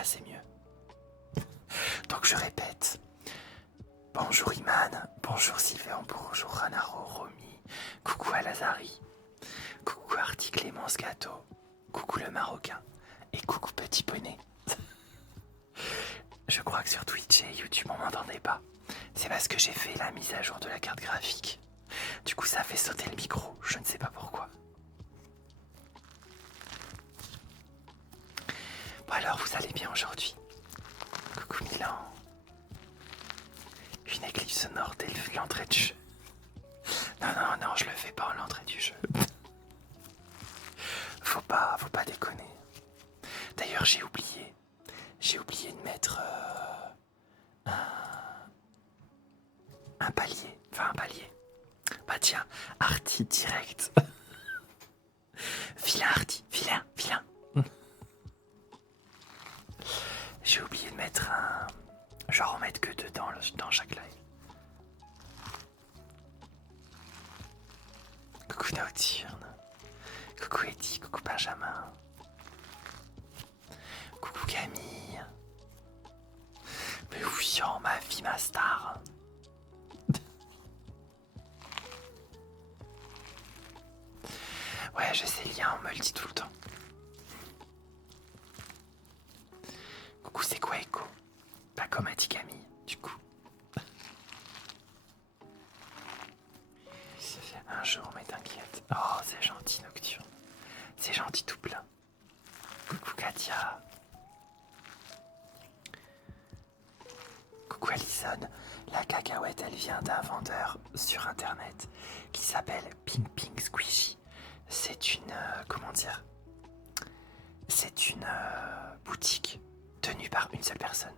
Là, c'est mieux. Donc, je répète. Bonjour Iman, bonjour Sylvain, bonjour Ranaro, Romy, coucou Alazari, coucou Artie Clémence Gâteau, coucou le Marocain et coucou Petit Poney. Je crois que sur Twitch et YouTube on m'entendait pas. C'est parce que j'ai fait la mise à jour de la carte graphique. Du coup ça fait sauter le micro, je ne sais pas pourquoi. Bon alors vous allez bien aujourd'hui? Coucou Milan. Une éclipse sonore dès l'entrée du jeu. Non, je le fais pas en l'entrée du jeu. Faut pas déconner. D'ailleurs, j'ai oublié de mettre un palier. Enfin, un palier. Bah tiens, Artie direct. Vilain Artie, vilain. J'ai oublié de mettre un... Genre en mettre que deux dans chaque live. Coucou Nocturne. Coucou Eddie, coucou Benjamin. Coucou Camille. Mais oui, oh ma vie, ma star. Ouais, je sais lien, on me le dit tout le temps. Coucou, c'est quoi Echo? Pas comme a dit Camille, du coup. Un jour, mais t'inquiète. Oh, c'est gentil, Nocturne. C'est gentil tout plein. Coucou Katia. Coucou Alison. La cacahuète, elle vient d'un vendeur sur internet qui s'appelle Ping Ping Squishy. C'est une... comment dire? C'est une boutique tenue par une seule personne.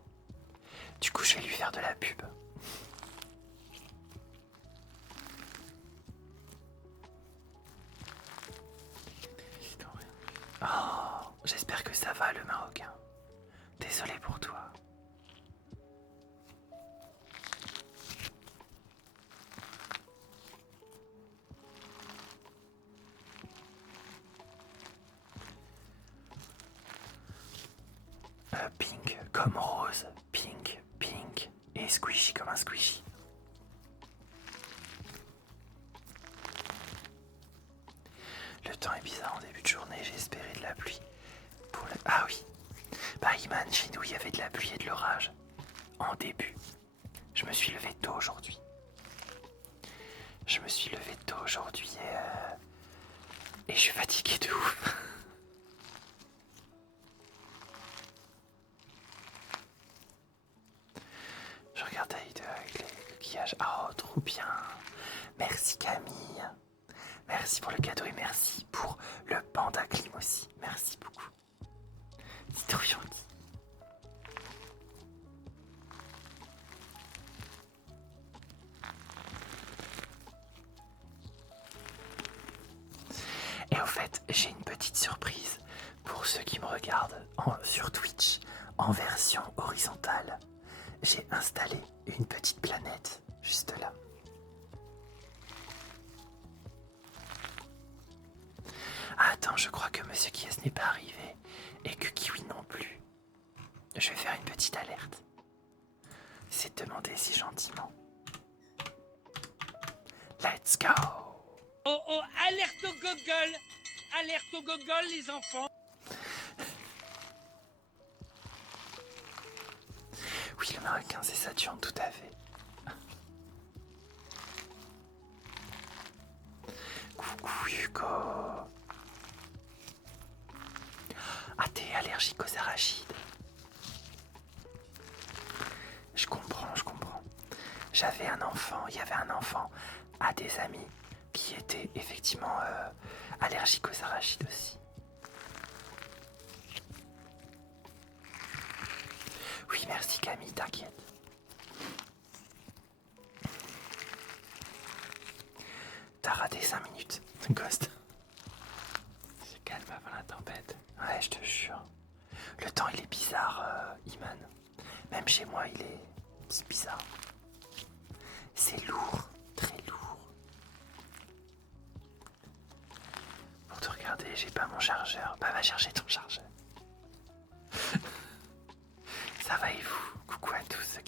Du coup, je vais lui faire de la pub. Oh, j'espère que ça va le Marocain. Désolé pour toi. Pink comme rose, pink et squishy comme un squishy. Le temps est bizarre en début de journée, j'ai espéré de la pluie. Ah oui, bah Iman, chez nous il y avait de la pluie et de l'orage. En début. Je me suis levé tôt aujourd'hui. Et je suis fatigué de ouf. Je regarde ta vidéo avec les coquillages. Oh, trop bien. Merci Camille. Merci pour le cadeau et merci pour le panda clim aussi. Merci beaucoup. C'est trop gentil. Et au fait, j'ai une petite surprise pour ceux qui me regardent sur Twitch en version horizontale. J'ai installé une petite planète juste là. Ah, attends, je crois que Monsieur Kies n'est pas arrivé et que Kiwi non plus. Je vais faire une petite alerte. C'est demander si gentiment. Let's go! Oh, alerte au gogol! Alerte au gogol, les enfants! Oui, le Marocain, c'est Saturne, tout à fait. Coucou Hugo. Ah, t'es allergique aux arachides. Je comprends. Il y avait un enfant à des amis qui étaient effectivement allergiques aux arachides aussi. Oui, merci Camille, t'inquiète. T'as raté 5 minutes, Ghost. C'est calme avant la tempête. Ouais, je te jure. Le temps, il est bizarre, Iman. Même chez moi, c'est bizarre. C'est lourd, très lourd. Pour te regarder, j'ai pas mon chargeur. Bah, va chercher ton chargeur.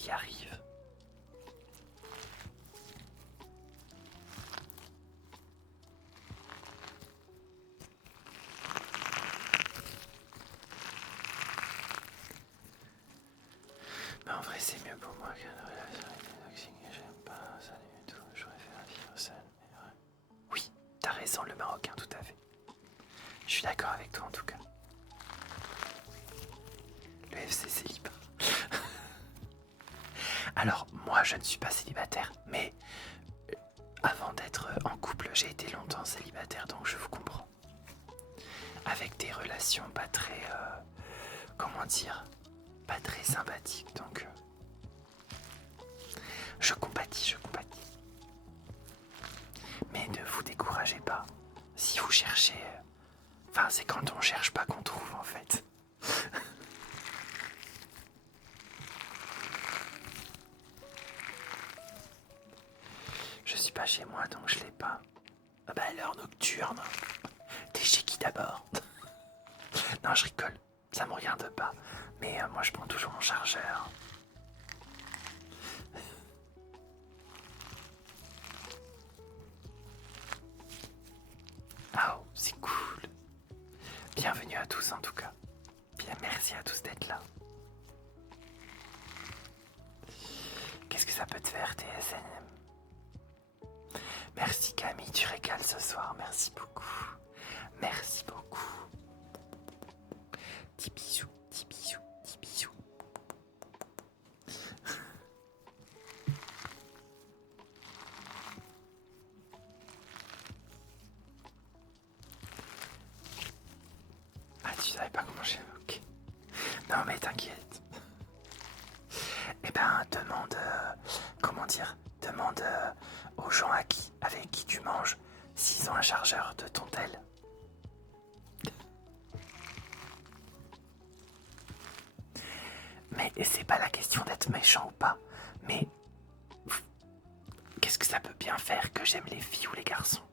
y arrive. Mais en vrai, c'est mieux pour moi qu'une relation avec des toxiques et j'aime pas ça du tout. J'aurais fait la vivre seule, mais ouais. Oui, t'as raison, le Marocain, tout à fait. Je suis d'accord avec toi en tout cas. Le FC célibat. Alors, moi, je ne suis pas célibataire, mais avant d'être en couple, j'ai été longtemps célibataire, donc je vous comprends. Avec des relations pas très... comment dire, pas très sympathiques, donc... je compatis. Mais ne vous découragez pas. Si vous cherchez... Enfin, c'est quand on cherche pas qu'on trouve, en fait. Je suis pas chez moi, donc je l'ai pas. Ah bah, l'heure nocturne. T'es chez qui d'abord? Non, je rigole. Ça me regarde pas. Mais moi, je prends toujours mon chargeur. Ah, oh, c'est cool. Bienvenue à tous en tout cas. Bien, merci à tous d'être là. Qu'est-ce que ça peut te faire, TSM? Merci Camille, tu régales ce soir. Merci beaucoup. Merci beaucoup. Petits bisous, petits bisous, petits bisous. Ah, tu savais pas comment j'ai... Ok. Non mais t'inquiète. Eh ben, demande... comment dire? Demande aux gens avec qui tu manges s'ils ont un chargeur de ton tel. Mais c'est pas la question d'être méchant ou pas. Mais qu'est-ce que ça peut bien faire que j'aime les filles ou les garçons?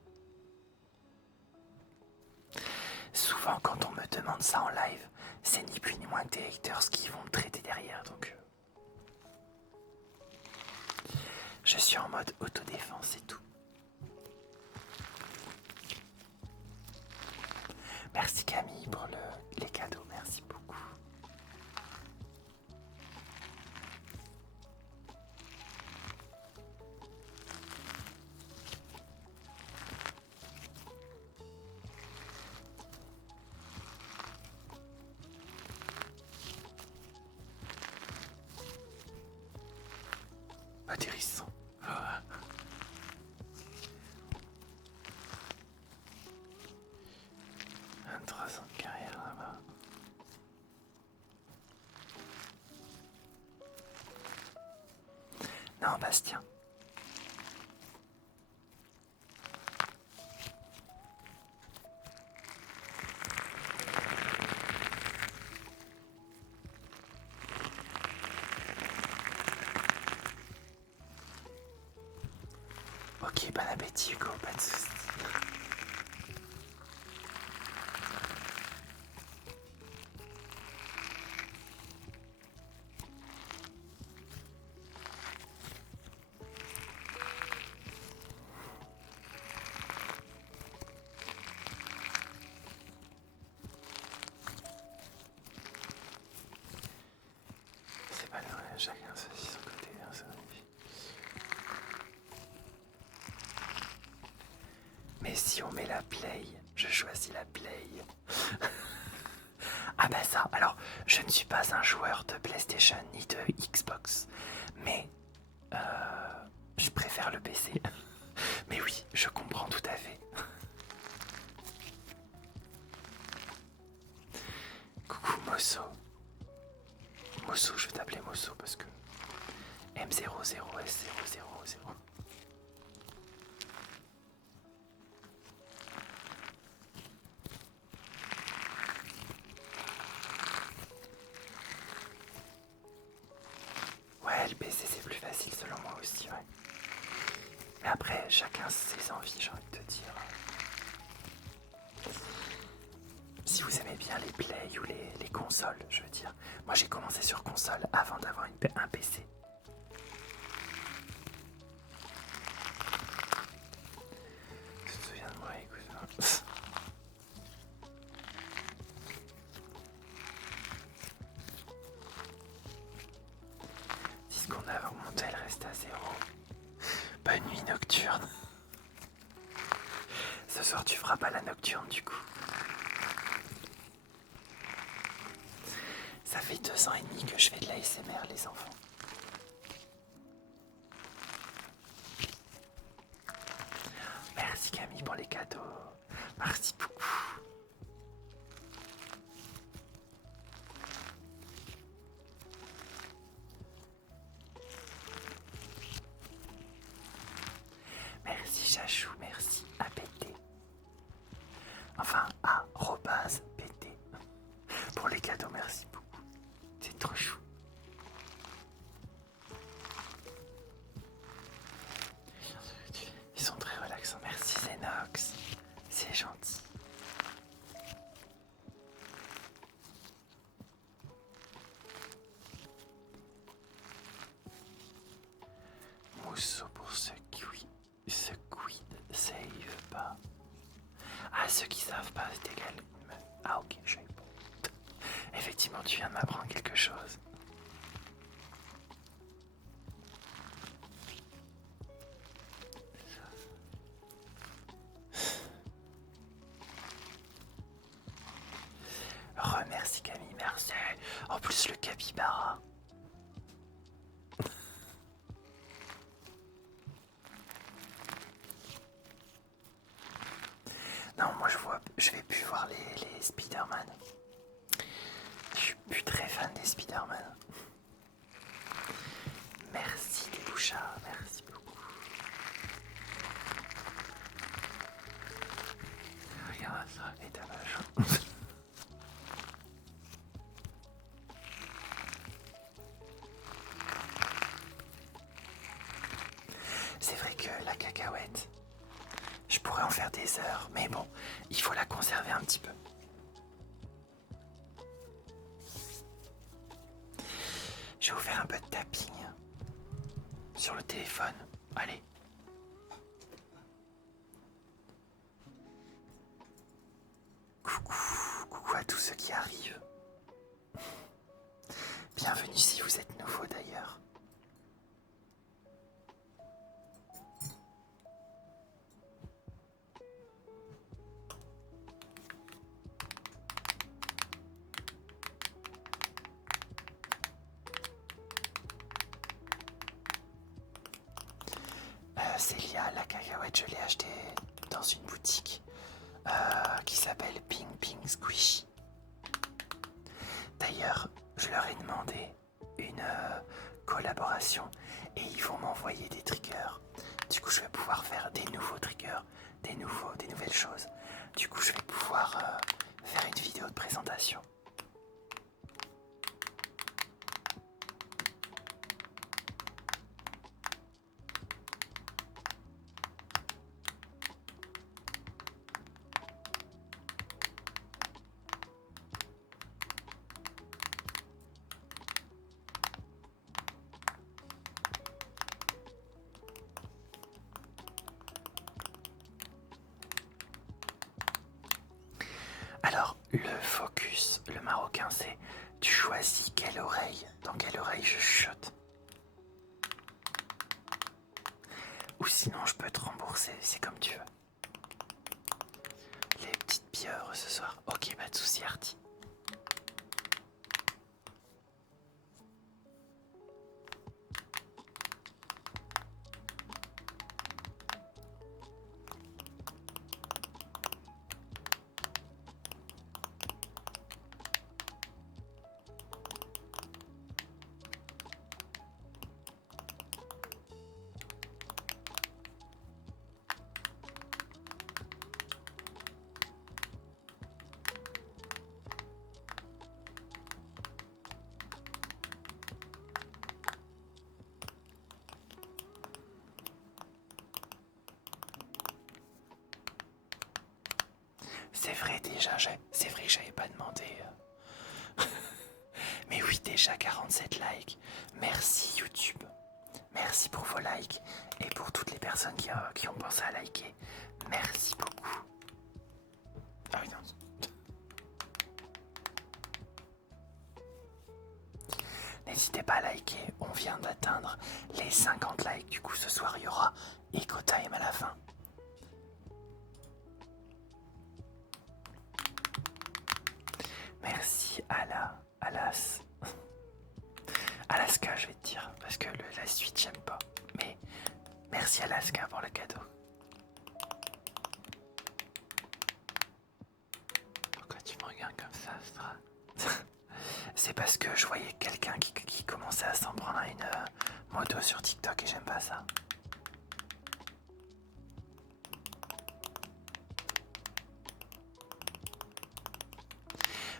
Souvent quand on me demande ça en live, c'est ni plus ni moins que des haters qui vont me traiter derrière, donc... je suis en mode autodéfense et tout. Merci Camille pour les cadeaux, merci beaucoup. Atterrissant. Un 3 ans de carrière là-bas. Non, Bastien. Ok, bon appétit Hugo, pas de soucis. C'est pas vrai, chacun choisit son côté, hein, ça. Mais si on met la play, je choisis la play. Ah bah ça, alors je ne suis pas un joueur de PlayStation ni de Xbox, mais je préfère le PC. Mais oui, je comprends tout à fait. Coucou Mosso. Mosso, je vais t'appeler Mosso parce que M00S000. Ouais, le PC c'est plus facile selon moi aussi, ouais. Mais après, chacun ses envies, j'ai envie de te dire. Si vous aimez bien les plays ou les consoles, je veux dire. Moi j'ai commencé sur console avant d'avoir un PC. qu'on a remonté, elle reste à 0. Bonne nuit nocturne. Ce soir tu feras pas la nocturne du coup. Ça fait 2 ans et demi que je fais de la l'ASMR les enfants. Merci Camille pour les cadeaux. Merci beaucoup. Merci Chachou, merci à péter. Enfin, à Robase péter. Pour les cadeaux, merci beaucoup. C'est trop chou. Ils sont très relaxants. Merci Zenox. C'est gentil. Mousseau pour ce quid save pas. Ah, ceux qui savent pas, c'est égal. Ah ok, je sais pas. Effectivement, tu viens de m'apprendre quelque chose. Remercie Camille, merci. En plus, le capybara. Non, moi je vais plus voir les Spider-Man. Je suis plus très fan des Spider-Man. Merci les bouchards, merci beaucoup. Regarde ça, les damages. C'est vrai que la cacahuète, je pourrais en faire des heures, mais bon, il faut la conserver un petit peu. Je vais vous faire un peu de tapping sur le téléphone. Allez. Coucou à tous ceux qui arrivent. Bienvenue si vous êtes nouveau d'ailleurs. Célia, la cacahuète, je l'ai achetée dans une boutique qui s'appelle Ping Ping Squishy. D'ailleurs, je leur ai demandé une collaboration et ils vont m'envoyer des triggers. Du coup, je vais pouvoir faire des nouveaux triggers, des nouvelles choses. Du coup, je vais pouvoir faire une vidéo de présentation. Alors, le focus, le marocain, c'est tu choisis quelle oreille, dans quelle oreille je chuchote. Ou sinon, je peux te rembourser, c'est comme tu veux. Les petites pieuvres ce soir. Ok, pas de soucis, Artie. C'est vrai déjà, c'est vrai que j'avais pas demandé. Mais oui, déjà 47 likes. Merci YouTube. Merci pour vos likes et pour toutes les personnes qui ont pensé à liker. Merci beaucoup. Ah oui, non. N'hésitez pas à liker, on vient d'atteindre les 50 likes. Du coup, ce soir, il y aura Eco Time à la fin. Merci Alaska, je vais te dire, parce que la suite, j'aime pas. Mais merci Alaska pour le cadeau. Pourquoi tu me regardes comme ça, Astra? C'est parce que je voyais quelqu'un qui commençait à s'en prendre à une moto sur TikTok et j'aime pas ça.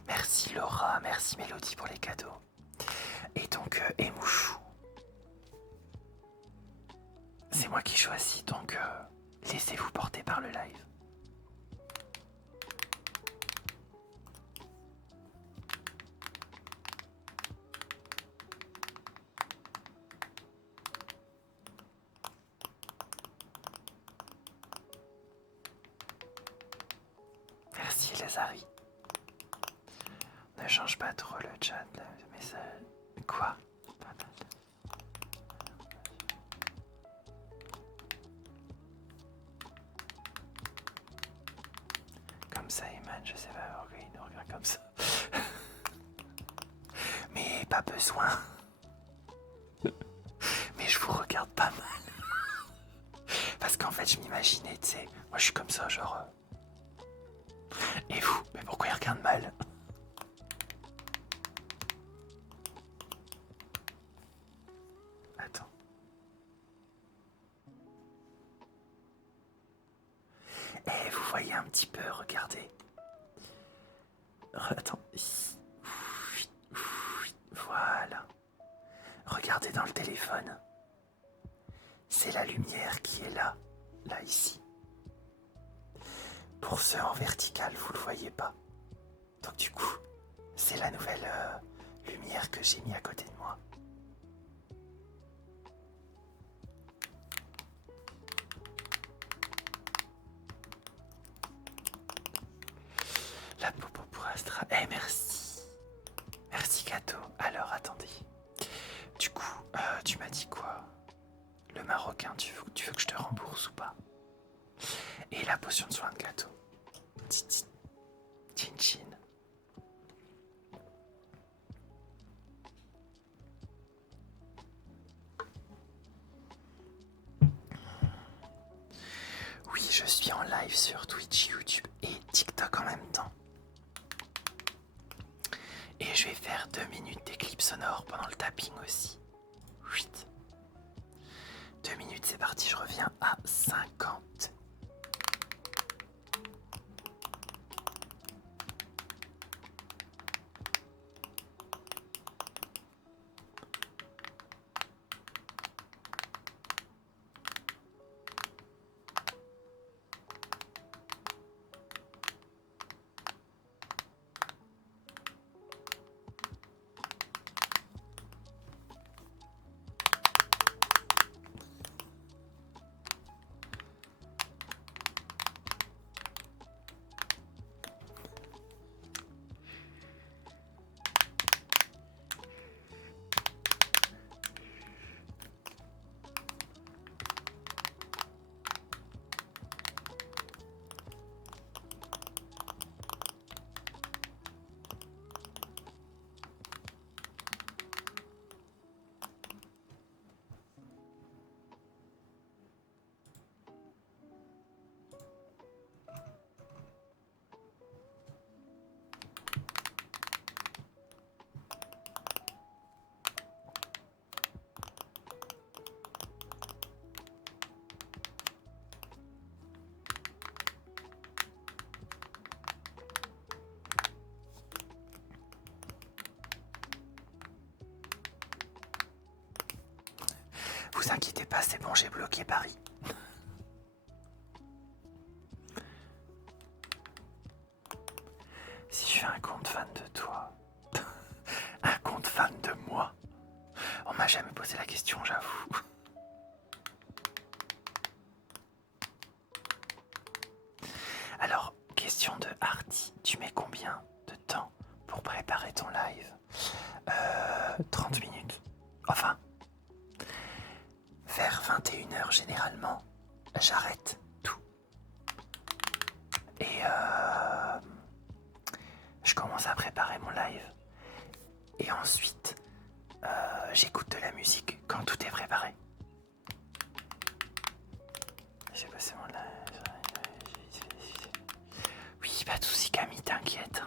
Merci Laura, merci Mélodie pour les cadeaux. Et donc, Emouchou. C'est moi qui choisis, donc laissez-vous porter par le live. Merci les Harry. Ne change pas trop le chat, le message. Quoi? Comme ça, Iman, je sais pas pourquoi il nous regarde comme ça. Mais pas besoin. Mais je vous regarde pas mal. Parce qu'en fait, je m'imaginais, tu sais, moi je suis comme ça, genre. Et vous? Mais pourquoi il regarde mal? Attends. Eh, vous voyez un petit peu, regardez. Attends. Voilà. Regardez dans le téléphone. C'est la lumière qui est là. Là, ici. Pour ceux en vertical, vous le voyez pas. Donc du coup, c'est la nouvelle lumière que j'ai mis à côté de moi. La popo pour Astra. Eh, merci. Merci Gato. Alors, attendez. Du coup, tu m'as dit quoi? Le Marocain, tu veux que je te rembourse ou pas? Et la potion de soin de Gato. Chin chin. Oui, je suis en live sur Twitch, YouTube et TikTok en même temps. Et je vais faire 2 minutes d'éclipse sonore pendant le tapping aussi. 8. 2 minutes, c'est parti, je reviens à 50. Vous inquiétez pas, c'est bon, j'ai bloqué Paris. Si je fais un compte fan de toi, un compte fan de moi, on m'a jamais posé la question, j'avoue. Alors, question de Hardy, tu mets combien de temps pour préparer ton live? 30 minutes. Enfin, vers 21h généralement, j'arrête tout. Et je commence à préparer mon live. Et ensuite, j'écoute de la musique quand tout est préparé. J'ai passé mon live. Oui, pas de soucis Camille, t'inquiète.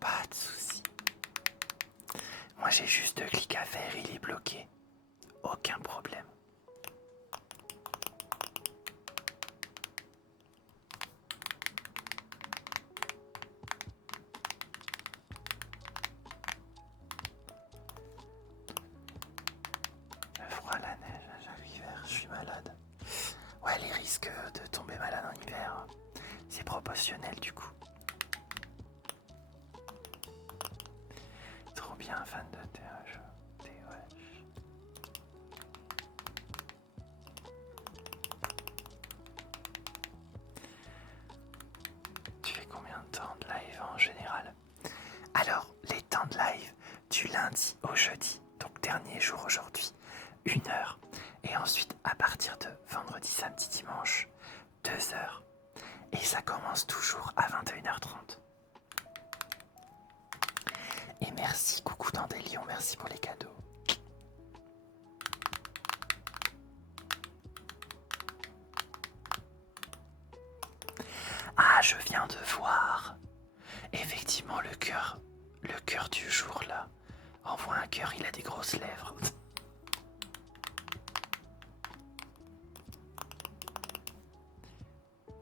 Pas de soucis. Moi j'ai juste 2 clics à faire, il est bloqué. Aucun problème. Le froid, la neige, l'hiver, je suis malade. Ouais, les risques de tomber malade en hiver, c'est proportionnel du coup. Trop bien, fan de TH. Tu fais combien de temps de live en général? Alors, les temps de live du lundi au jeudi, donc dernier jour aujourd'hui, 1 heure. Et ensuite, à partir de vendredi, samedi, dimanche, 2 heures. Et ça commence toujours à 21h30. Et merci, coucou dans des lions, merci pour les cadeaux. Ah, je viens de voir. Effectivement, le cœur du jour là, envoie un cœur, il a des grosses lèvres.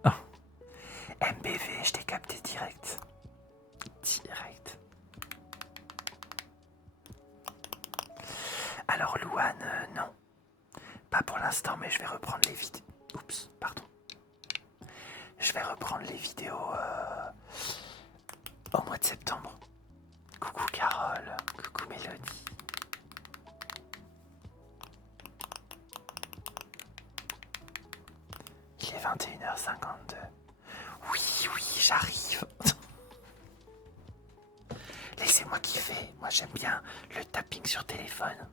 Oh. MBV, je t'ai capté direct. Direct. Alors Louane, non. Pas pour l'instant, mais je vais reprendre les vidéos. Oups, pardon. Je vais reprendre les vidéos au mois de septembre. Coucou Carole, coucou Mélodie. Il est 21h52. Oui, j'arrive. Laissez-moi kiffer. Moi j'aime bien le tapping sur téléphone.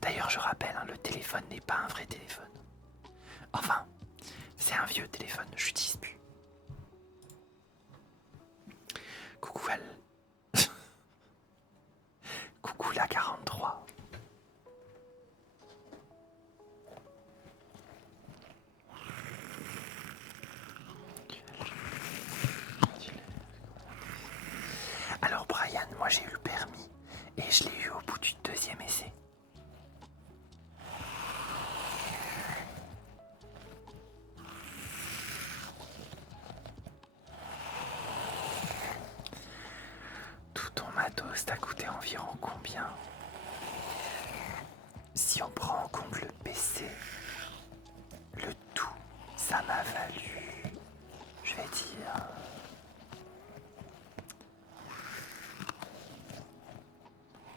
D'ailleurs je rappelle, le téléphone n'est pas un vrai téléphone. Enfin, c'est un vieux téléphone, je n'utilise plus. Coucou Al. Coucou la 43. Alors Brian, moi j'ai eu le permis et je l'ai eu au bout du 2e essai. Tout ton matos t'a coûté environ combien? Si on prend en compte le PC, le tout, ça m'a valu, je vais dire,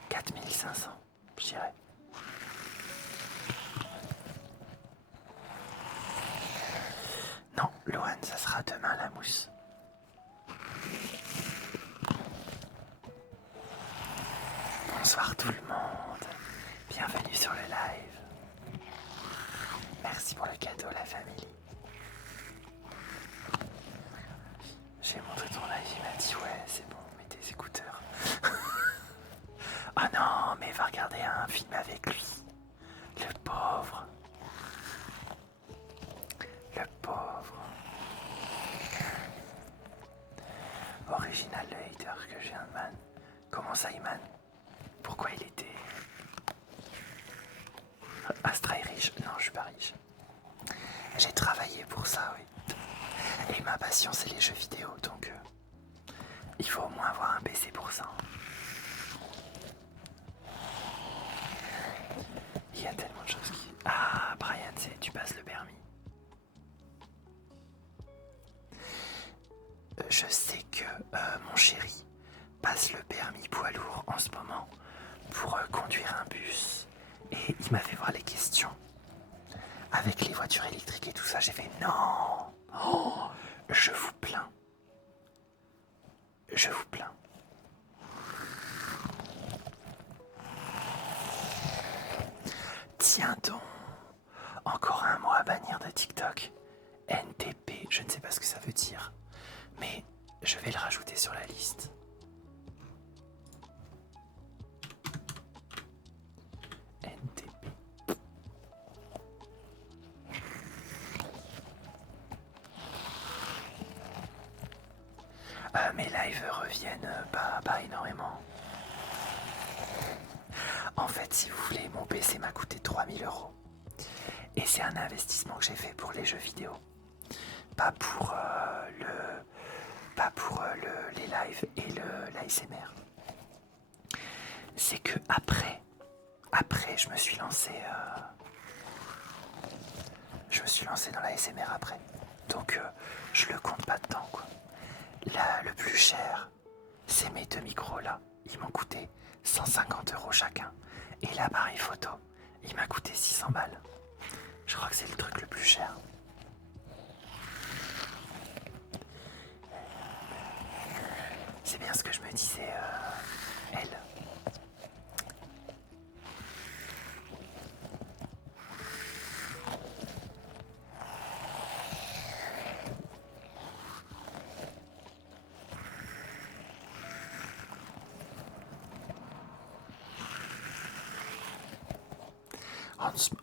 4500, je dirais. Non, Lohan, ça sera demain la mousse. Bonsoir tout le monde, bienvenue sur le live. Merci pour le cadeau la famille. J'ai montré ton live, il m'a dit ouais c'est bon, mets tes écouteurs. Oh non, mais va regarder un film avec lui. Le pauvre. Le pauvre. Original le hater que j'ai un man. Comment ça Iman? Pourquoi il était... Astra est riche? Non, je suis pas riche. J'ai travaillé pour ça, oui. Et ma passion, c'est les jeux vidéo, donc... il faut au moins avoir un PC pour ça. Il y a tellement de choses qui... Ah, Brian, tu passes le permis. Je sais que mon chéri passe le permis poids lourd en ce moment pour conduire un bus. Et il m'a fait voir les questions. Avec les voitures électriques et tout ça, j'ai fait non. Oh, je vous plains. Je vous plains. Tiens-donc, encore un mot à bannir de TikTok. NTP, je ne sais pas ce que ça veut dire, mais je vais le rajouter sur la liste. NTP. Mes lives reviennent pas énormément. En fait, si vous voulez, mon PC m'a coûté 3000 €. Et c'est un investissement que j'ai fait pour les jeux vidéo. Pas pour les lives et l'ASMR. C'est que après je me suis lancé dans l'ASMR après. Donc je le compte pas dedans quoi. Là, le plus cher, c'est mes deux micros là. Ils m'ont coûté 150 € chacun. Et l'appareil photo, il m'a coûté 600 balles. Je crois que c'est le truc le plus cher. C'est bien ce que je me disais, elle.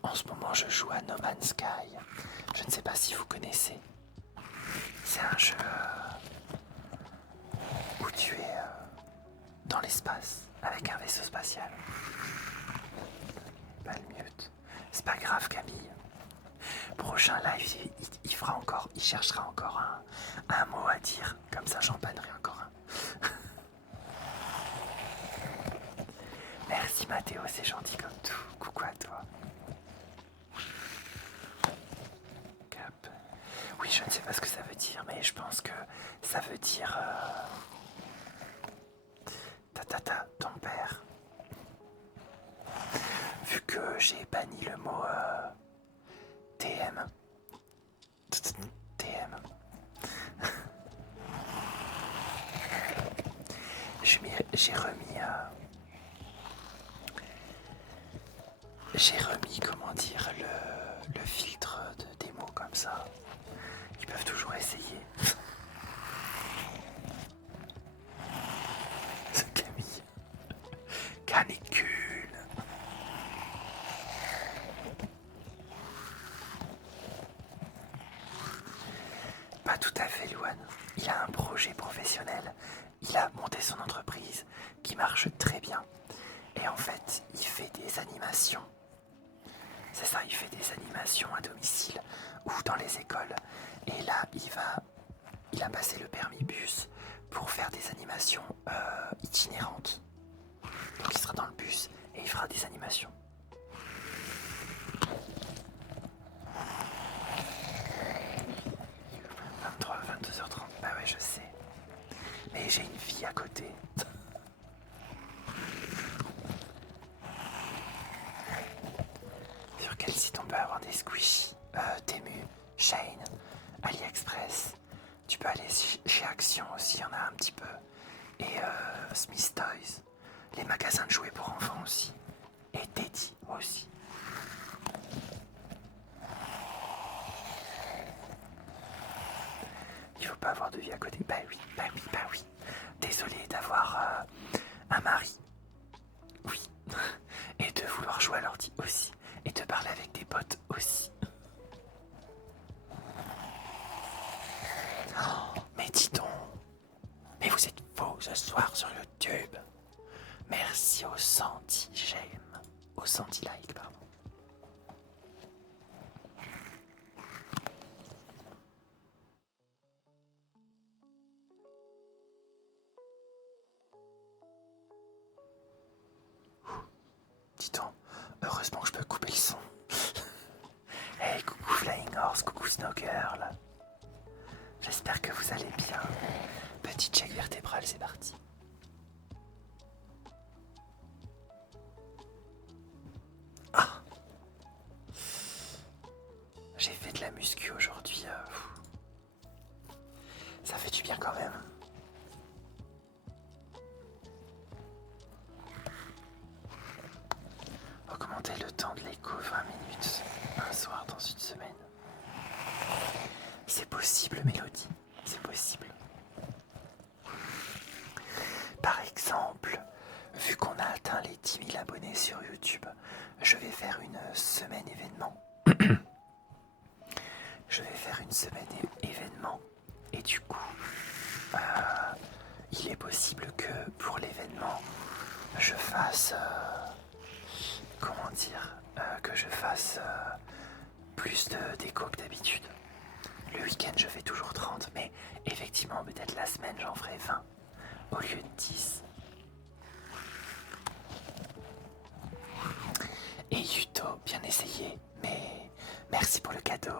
En ce moment, je joue à No Man's Sky. Je ne sais pas si vous connaissez. C'est un jeu où tu es dans l'espace avec un vaisseau spatial. Pas le mute. C'est pas grave, Camille. Prochain live, il cherchera encore un mot à dire. Comme ça, j'en bannerai encore un. Merci Mathéo, c'est gentil comme tout. Coucou à toi. Cap. Oui, je ne sais pas ce que ça veut dire, mais je pense que ça veut dire... ton père. Vu que j'ai banni le mot TM. TM. J'ai remis, comment dire, le filtre des mots comme ça. Ils peuvent toujours essayer. Camille. Canicule. Pas tout à fait, Louane. Il a un projet professionnel. Il a monté son entreprise qui marche très bien. Et en fait, il fait des animations. C'est ça, il fait des animations à domicile ou dans les écoles. Et là, il a passé le permis bus pour faire des animations itinérantes. Donc il sera dans le bus et il fera des animations. « 22h30, bah ouais, je sais. Mais j'ai une vie à côté. » Sur quel site on peut avoir des squishies? Temu, Shane, AliExpress. Tu peux aller chez Action aussi, il y en a un petit peu. Et Smith Toys. Les magasins de jouets pour enfants aussi. Et Teddy aussi. Il faut pas avoir de vie à côté. Bah oui. Désolé d'avoir un mari. Oui. Et de vouloir jouer à l'ordi aussi. Et de parler avec des potes aussi. Oh, mais dis donc. Mais vous êtes faux ce soir sur YouTube. Merci aux 110 j'aime. Aux 110 likes, pardon. Dis donc, heureusement que je peux couper le son. Hey, coucou Flying Horse, coucou Snowgirl. J'espère que vous allez bien. Petit check vertébral, c'est parti. Ah, j'ai fait de la muscu aujourd'hui. Ça fait du bien quand même. Augmenter le temps attendre l'écho 20 minutes un soir dans une semaine. C'est possible, Mélodie, c'est possible. Par exemple, vu qu'on a atteint les 10 000 abonnés sur YouTube, je vais faire une semaine événement. Je vais faire une semaine événement et du coup, il est possible que pour l'événement, je fasse, que je fasse plus de déco que d'habitude. Le week-end, je fais toujours 30, mais effectivement, peut-être la semaine, j'en ferai 20 au lieu de 10. Et Yuto, bien essayé, mais merci pour le cadeau.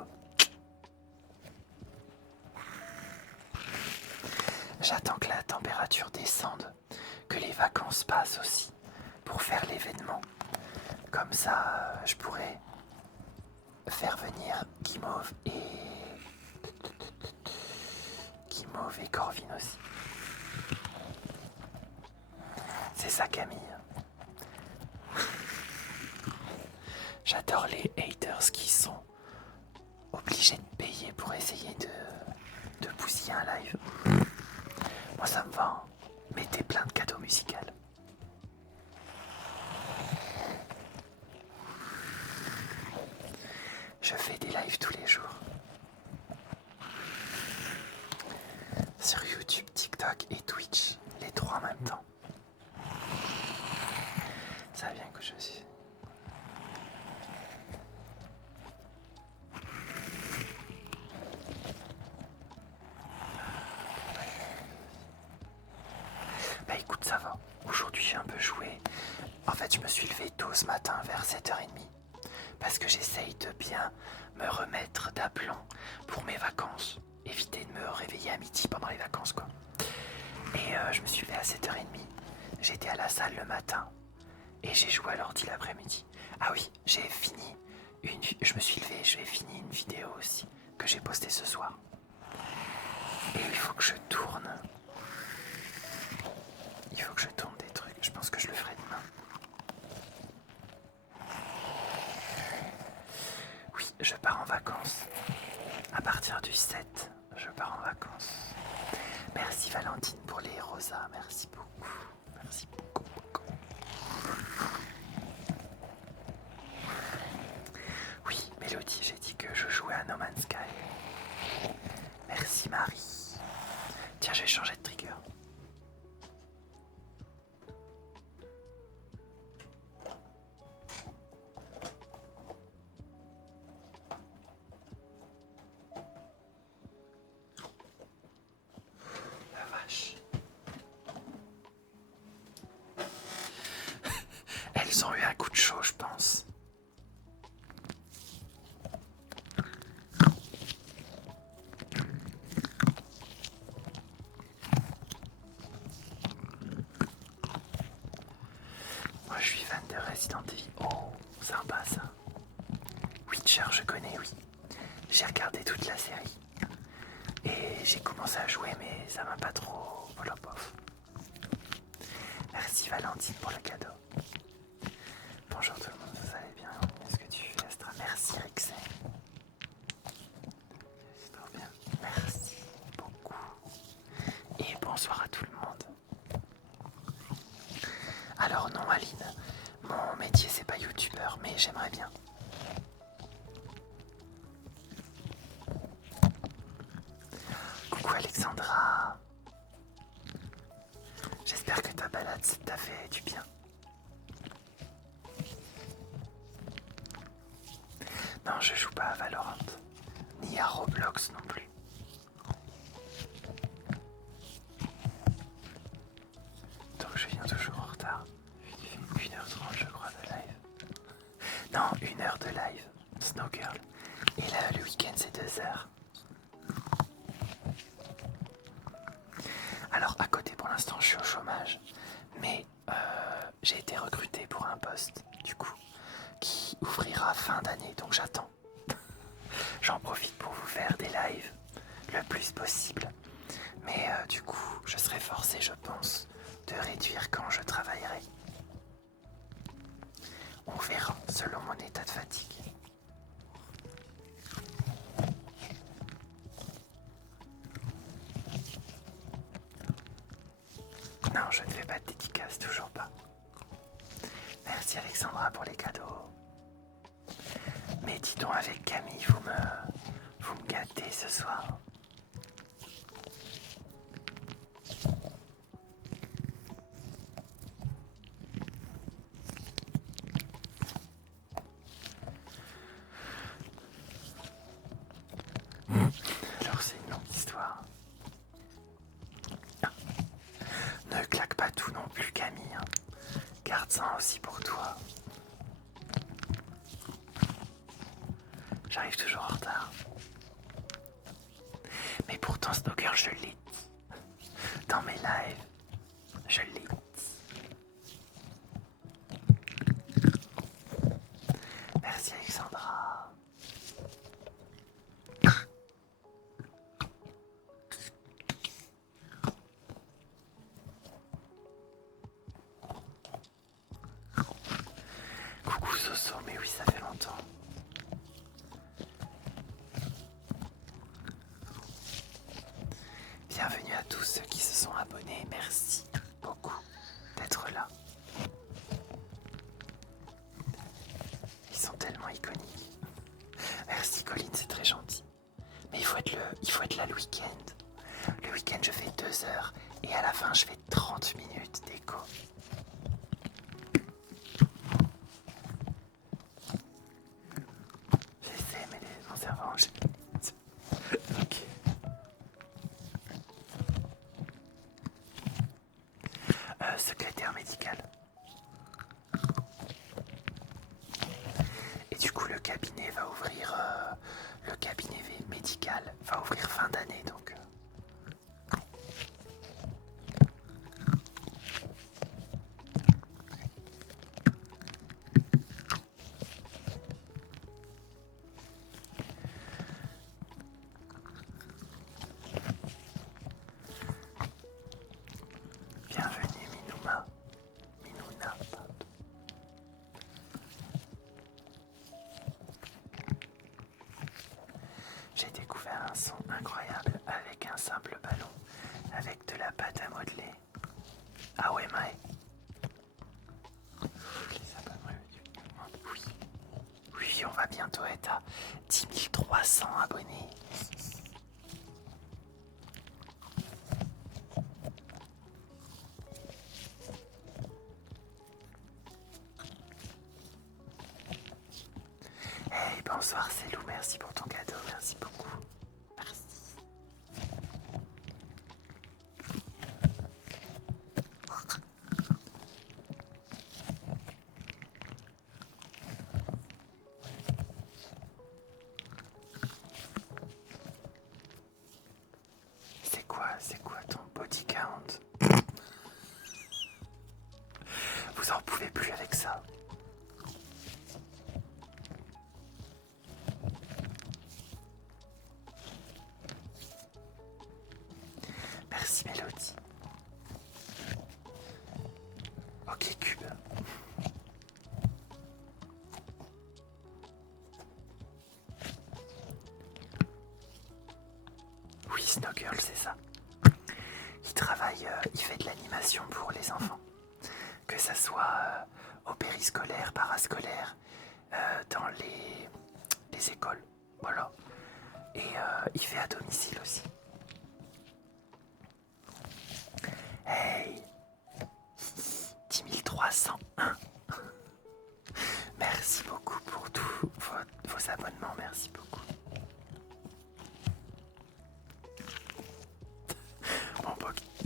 J'attends que la température descende, que les vacances passent aussi, pour faire l'événement. Comme ça, je pourrais faire venir Guimauve et Corvin aussi. C'est ça, Camille. J'adore les haters qui sont obligés de payer pour essayer de bousiller un live. Moi ça me va, hein. Mettez plein de cadeaux musicaux. Je fais des lives tous les jours. Sur YouTube, TikTok et Twitch, les trois en même temps. Ça vient que je suis... Bah écoute, ça va. Aujourd'hui j'ai un peu joué. En fait, je me suis levé tôt ce matin vers 7h30 parce que j'essaye de bien me remettre d'aplomb pour mes vacances. Éviter de me réveiller à midi pendant les vacances, quoi. Et je me suis levé à 7h30. J'étais à la salle le matin et j'ai joué à l'ordi l'après-midi. Ah oui, j'ai fini je me suis levé, j'ai fini une vidéo aussi que j'ai postée ce soir. Et il faut que je tourne. Il faut que je tourne des trucs. Je pense que je le ferai demain. Oui, je pars en vacances. À partir du 7, je pars en vacances. Merci Valentine pour les rosas. Merci beaucoup. Merci beaucoup. Oui, Mélodie, j'ai dit que je jouais à No Man's Sky. Merci Marie. Tiens, je vais changer de trigger. Elles ont eu un coup de chaud, je pense. Moi, je suis fan de Resident Evil. Oh, sympa ça. Witcher, je connais, oui. J'ai regardé toute la série. Et j'ai commencé à jouer, mais ça m'a pas trop... Voilà, bof. Merci Valentine pour le cadeau. Bonjour tout le monde, vous allez bien? Est-ce que tu fais Astra? Merci Rixé. C'est trop bien. Merci beaucoup. Et bonsoir à tout le monde. Alors non Aline, mon métier c'est pas youtubeur, mais j'aimerais bien. Coucou Alexandra. J'espère que ta balade t'a fait du bien. Non, je joue pas à Valorant, ni à Roblox non plus. Donc je viens toujours en retard. 1h30 je crois de live. Non, 1h de live, Snowgirl. Et là le week-end c'est 2h. Alors à côté pour l'instant je suis au chômage. Mais j'ai été recruté pour un poste du coup qui ouvrira fin d'année, donc j'attends. J'en profite pour vous faire des lives le plus possible. Mais du coup, je serai forcé, je pense, de réduire quand je travaillerai. On verra selon mon état de fatigue. Non, je ne fais pas de dédicace, toujours pas. Merci Alexandra pour les cadeaux. Mais dis donc avec Camille, vous me gâtez ce soir. Alors c'est une longue histoire. Ah. Ne claque pas tout non plus Camille. Hein. Garde-en aussi pour toi. J'arrive toujours en retard. Mais pourtant Snoker je l'ai dit. Dans mes lives, je l'ai dit. Merci Alexandra. Coucou Soso, mais oui ça fait longtemps. Bienvenue à tous ceux qui se sont abonnés, merci beaucoup d'être là. Ils sont tellement iconiques. Merci Colline, c'est très gentil. Mais il faut être là le week-end. Le week-end je fais 2 heures et à la fin je fais 30 minutes d'écho. J'essaie mais mon cerveau enchaîne. Ok. Secrétaire médical. Et du coup le cabinet va ouvrir, le cabinet médical va ouvrir fin d'année donc. Bienvenue Minouna. Pardon. J'ai découvert un son incroyable avec un simple ballon, avec de la pâte à modeler. Ah ouais, Maë. Les abonnements, oui. Oui, on va bientôt être à 10 300 abonnés. Hey, bonsoir Célou, merci pour ton cadeau, merci beaucoup. Merci. C'est quoi ton body count? Vous en pouvez plus avec ça. Merci Mélodie. Ok Cube. Oui Snowgirl, c'est ça. Il travaille, il fait de l'animation pour les enfants. Que ça soit au périscolaire, parascolaire, dans les écoles. Voilà. Et il fait à domicile aussi. Hey 10 301. Merci beaucoup pour tous vos abonnements, merci beaucoup.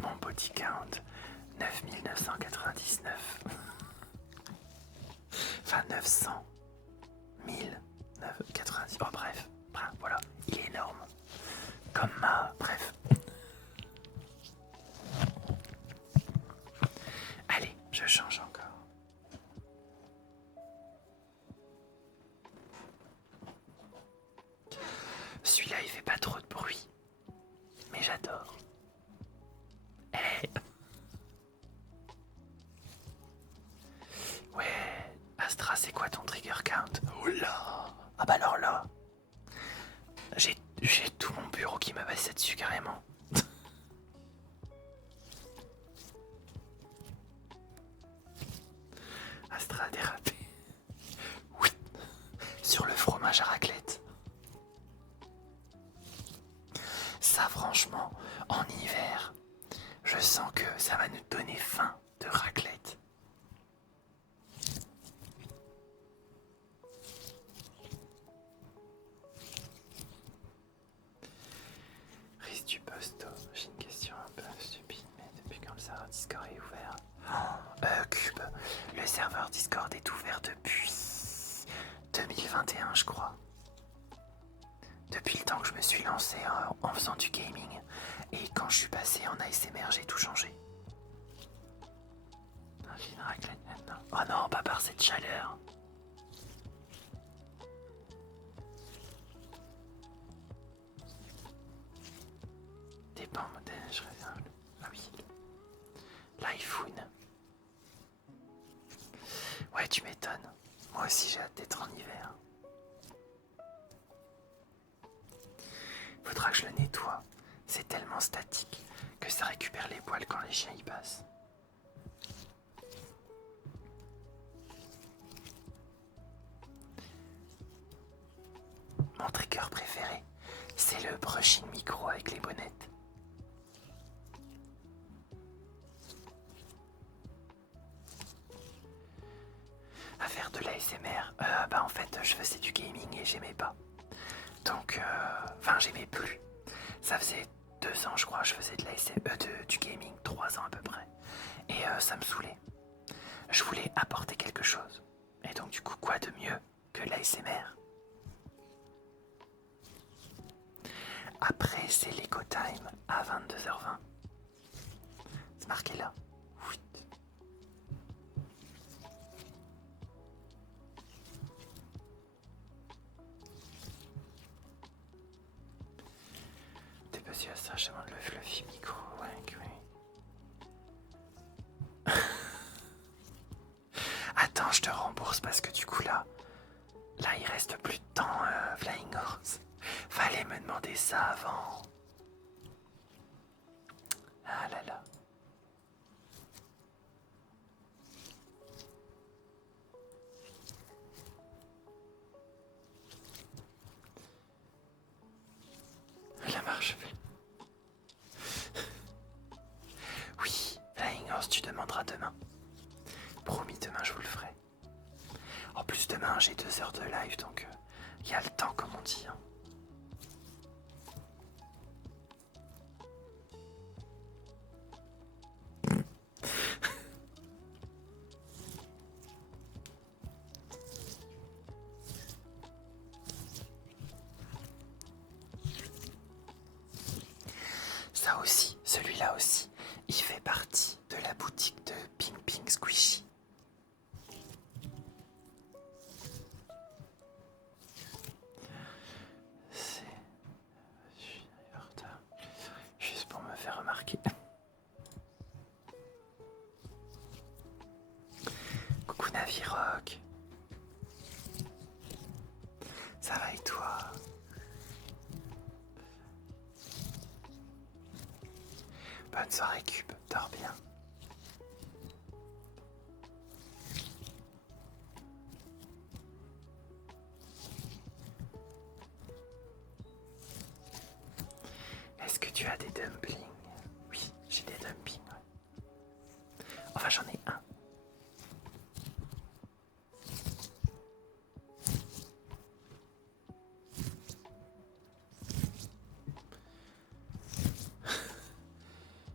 Mon body count, 9999. Enfin 900. 1090. Oh bref, voilà, il est énorme. Comme bref. Allez, je change encore. Celui-là, il fait pas trop de bruit. Mais j'adore. Hey. Ouais, Astra, c'est quoi? quoi ton trigger count? Oula. Ah bah alors là, j'ai tout mon bureau qui m'a passé dessus carrément. Astra a dérapé. Oui. Sur le fromage à raclette. Ça franchement, en hiver, je sens que ça va nous donner faim de raclette. Riz du posto, j'ai une question un peu stupide, mais depuis quand le serveur Discord est ouvert? Cube, le serveur Discord est ouvert depuis 2021 je crois. Depuis le temps que je me suis lancé en faisant du gaming. Et quand je suis passé en ASMR, j'ai tout changé. J'ai une raclette maintenant. Oh non, pas par cette chaleur. Des pommes de neige réservables. Ah oui. L'iPhone. Ouais, tu m'étonnes. Moi aussi, j'ai hâte d'être en hiver. Faudra que je le nettoie. C'est tellement statique que ça récupère les poils quand les chiens y passent. Mon trigger préféré, c'est le brushing micro avec les bonnettes. À faire de l'ASMR, bah en fait je faisais du gaming et j'aimais pas. Donc, enfin j'aimais plus. Ça faisait 2 ans je crois, je faisais de l'ASMR, du gaming, 3 ans à peu près. Et ça me saoulait. Je voulais apporter quelque chose. Et donc du coup, quoi de mieux que l'ASMR? Après, c'est l'Eco Time à 22h20. C'est marqué là. Oui. T'es pas sûr à ça, je demande le fluffy micro, ouais, oui. Attends, je te rembourse parce que du coup là il reste plus de temps, Flying Horse. Fallait me demander ça avant. Ah là là. La marche. Oui, Flying Horse, tu demanderas demain. Promis, demain je vous le ferai. En plus, demain j'ai 2 heures de live, donc y a le temps, comme on dit. Hein. Ça aussi, celui-là aussi, il fait partie de la boutique de Ping Ping Squishy. Je suis en retard. Juste pour me faire remarquer. Coucou Navirock. Ça va et toi? Bonne soirée Cube, dors bien. Est-ce que tu as des dumplings? Oui, j'ai des dumplings. Ouais. Enfin, j'en ai un.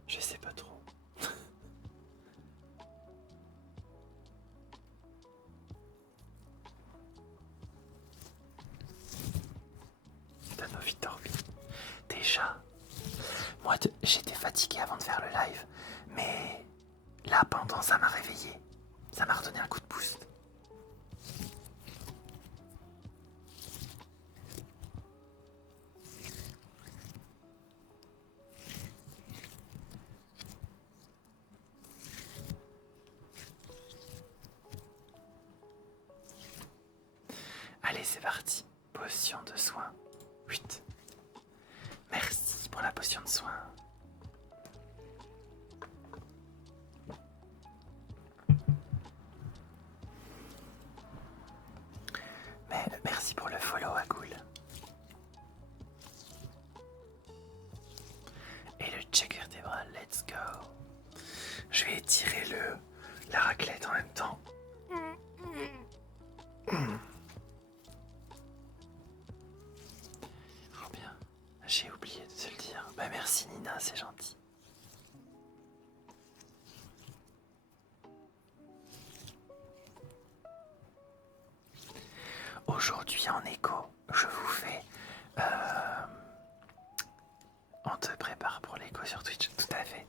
Je sais pas trop. Donne envie de dormir. Déjà, moi j'étais fatigué avant de faire le live, mais là pendant ça m'a réveillé. Ça m'a redonné un coup de boost. c'est parti. Potion de soin. 8. Merci pour la potion de soin. Mais merci pour le follow à Ghoul. Et le check vertébral, let's go. Je vais étirer la raclette en même temps. Trop bien. J'ai oublié de te le dire. Bah merci Nina, c'est gentil. Aujourd'hui en écho, je vous fais... on te prépare pour l'écho sur Twitch, tout à fait.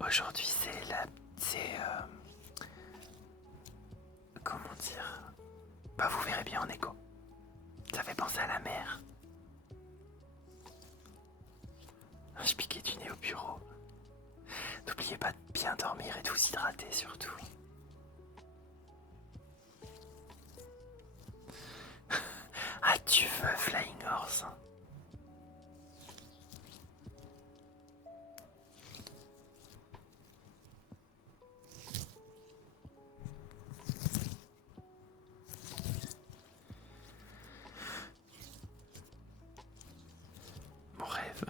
Aujourd'hui comment dire? Bah vous verrez bien en écho. Ça fait penser à la mer. Je piquais du nez au bureau. N'oubliez pas de bien dormir et de vous hydrater surtout. Ah tu veux Flying Horse? Mon rêve.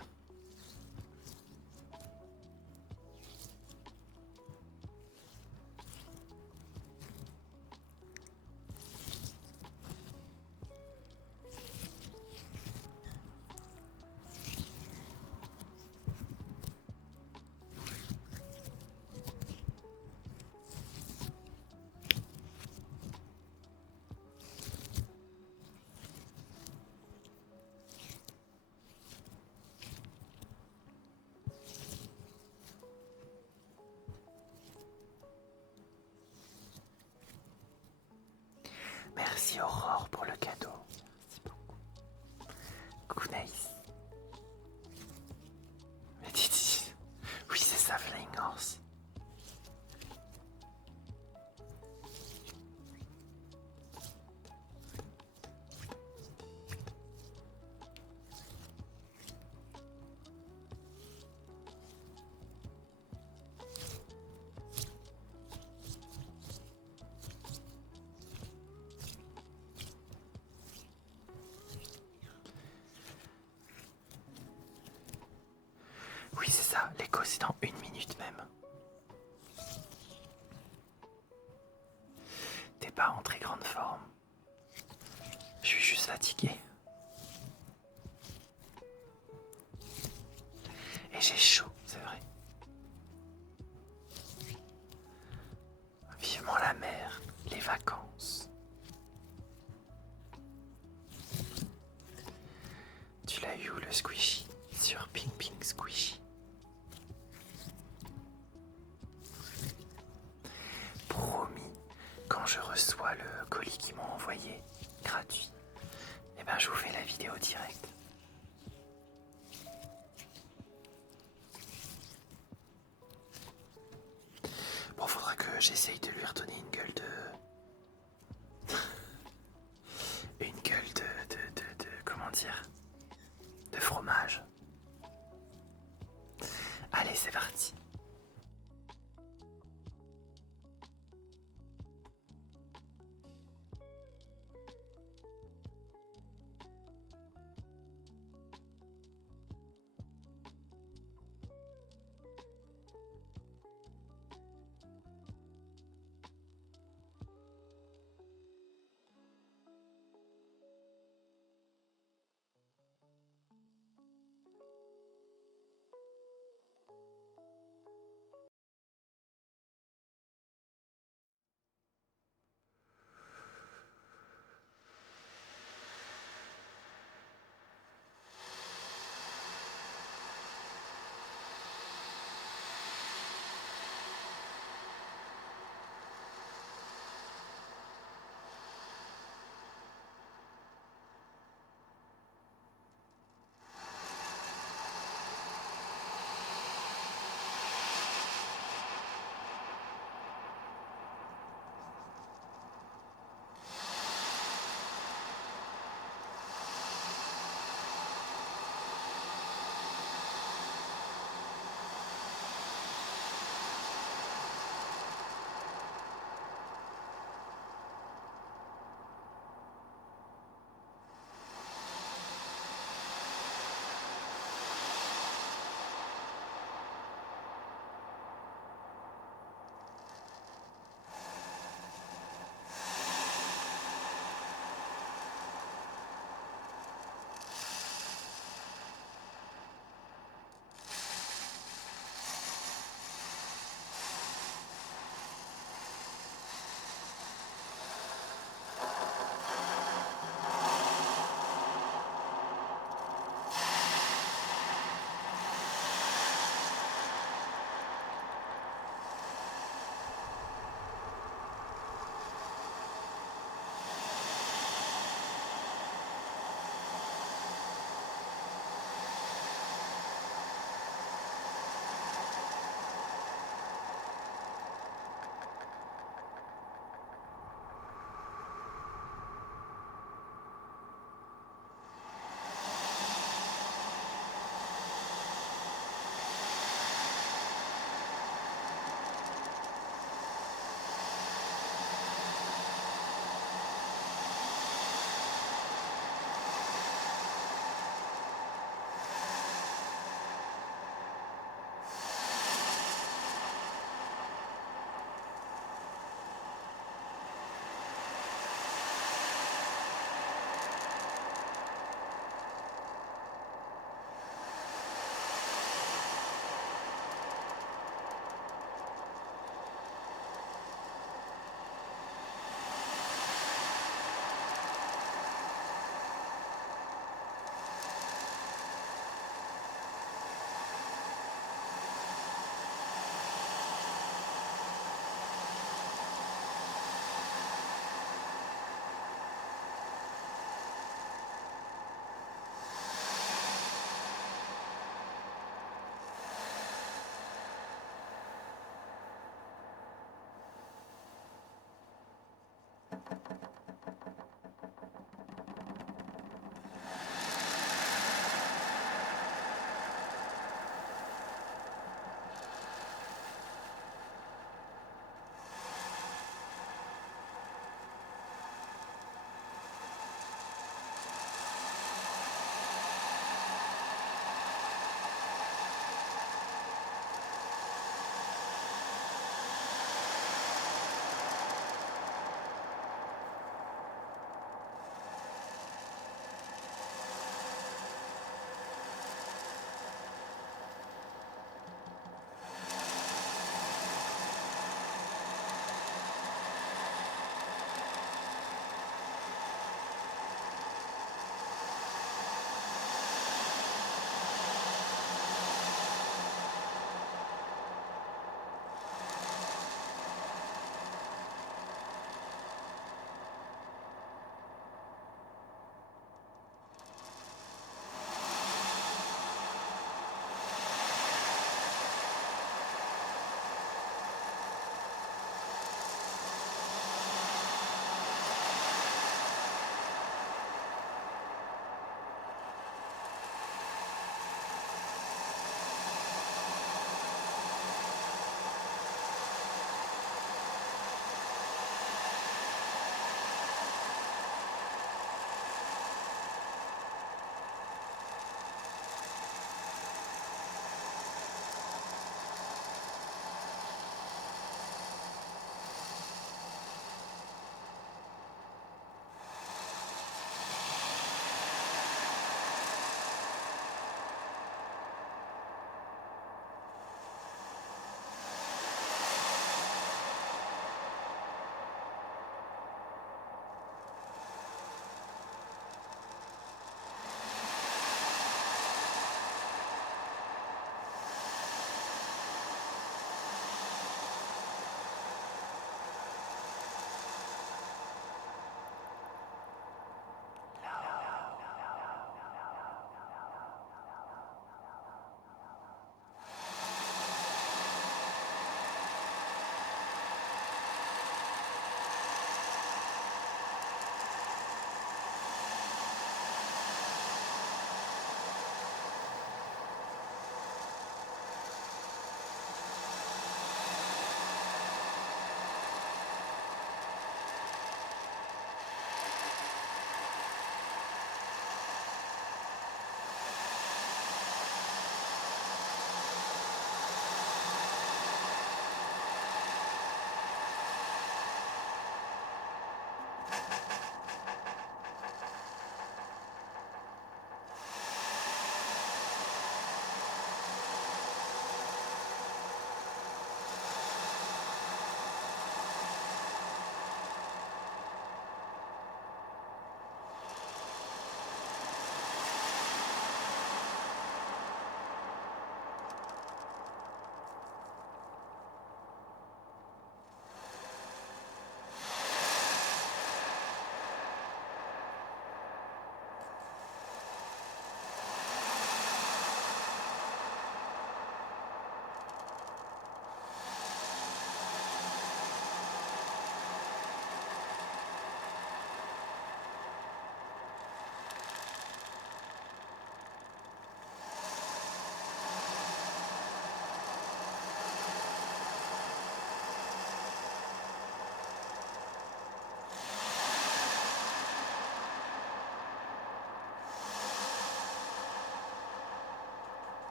Merci Aurore pour le cadeau. Merci beaucoup. Nice. Mais Didi. Oui c'est ça Flying Horse. Oui c'est ça, l'écho c'est dans 1 minute même. T'es pas en très grande forme. Je suis juste fatigué. Et j'ai chaud, c'est vrai. Vivement la mer, les vacances. Tu l'as eu où le squishy? Sur Ping Ping Squishy. Promis, quand je reçois le colis qu'ils m'ont envoyé, gratuit, eh ben je vous fais la vidéo directe. Bon, faudra que j'essaye de lui redonner une gueule de... une gueule de comment dire? De fromage. Allez, c'est parti.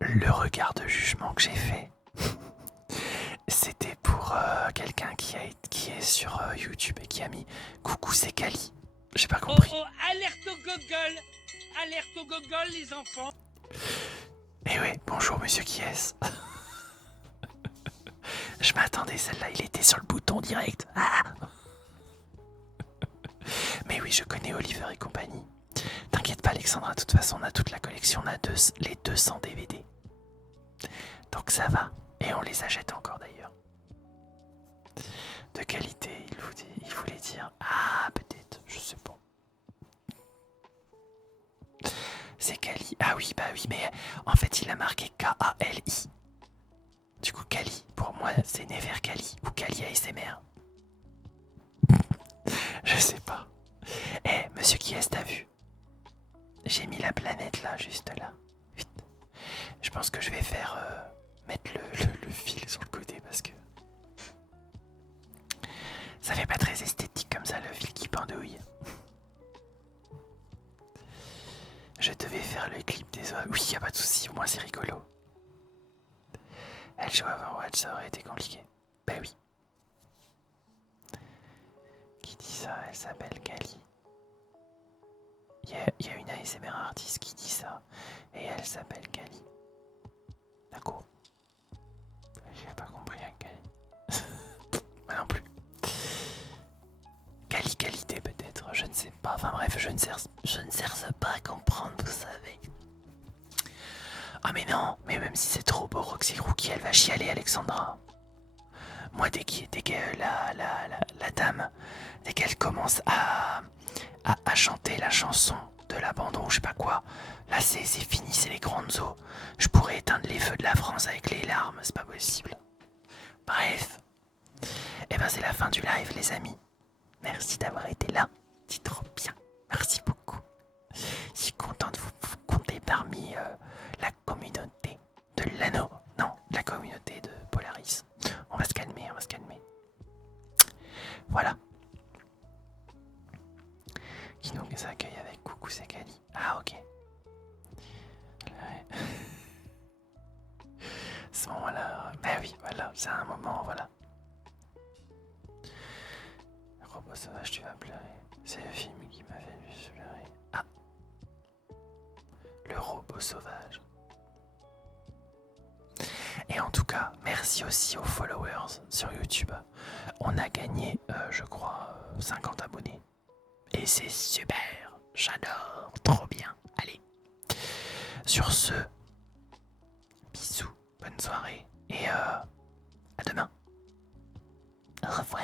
le regard de jugement que j'ai fait, c'était pour quelqu'un qui est sur YouTube et qui a mis coucou c'est Kali. J'ai pas compris. Oh, alerte au gogol. Alerte au gogol, les enfants. Eh oui, bonjour monsieur qui est-ce. Je m'attendais, celle-là, il était sur le bouton direct. Ah. Mais oui, je connais Oliver et compagnie. T'inquiète pas Alexandra, de toute façon on a toute la collection, on a les 200 DVD. Donc ça va, et on les achète encore d'ailleurs. De qualité, il voulait dire. Ah peut-être, je sais pas. C'est Kali. Ah oui, bah oui, mais en fait il a marqué K-A-L-I. Du coup Kali, pour moi c'est Never Kali ou Kali ASMR. Je sais pas. Eh, monsieur qui est-ce, t'as vu? J'ai mis la planète là, juste là. Vite. Je pense que je vais faire mettre le fil sur le côté parce que ça fait pas très esthétique comme ça, le fil qui pendouille. Je devais faire le clip des oies. Oui, y a pas de souci, au moins c'est rigolo. Elle joue avant Watch, ça aurait été compliqué. Ben oui. Qui dit ça? Elle s'appelle Kali. Il y a une ASMR artiste qui dit ça. Et elle s'appelle Kali. D'accord. J'ai pas compris un Kali. Moi non plus. Qualité peut-être, je ne sais pas. Enfin bref, je ne cherche pas à comprendre, vous savez. Ah mais non, mais même si c'est trop beau, Roxy Rookie, elle va chialer Alexandra. Moi dès que la dame, dès qu'elle commence à chanter la chanson de l'abandon ou je sais pas quoi, là c'est fini, c'est les grandes eaux. Je pourrais éteindre les feux de la France avec les larmes, c'est pas possible. Bref, et ben c'est la fin du live les amis. Merci d'avoir été là, c'est trop bien, merci beaucoup. Je suis content de vous compter parmi la communauté de l'anneau, non, la communauté de Polaris. On va se calmer, Voilà. Qui nous accueille avec coucou c'est Kali. Ah ok. Ouais. Ce moment-là, ben oui, voilà, c'est un moment, voilà. Robot sauvage, tu vas pleurer. C'est le film qui m'a fait juste pleurer. Ah. Le robot sauvage. Et en tout cas, merci aussi aux followers sur YouTube. On a gagné, je crois, 50 abonnés. Et c'est super. J'adore. Trop bien. Allez. Sur ce, bisous. Bonne soirée. Et à demain. Au revoir.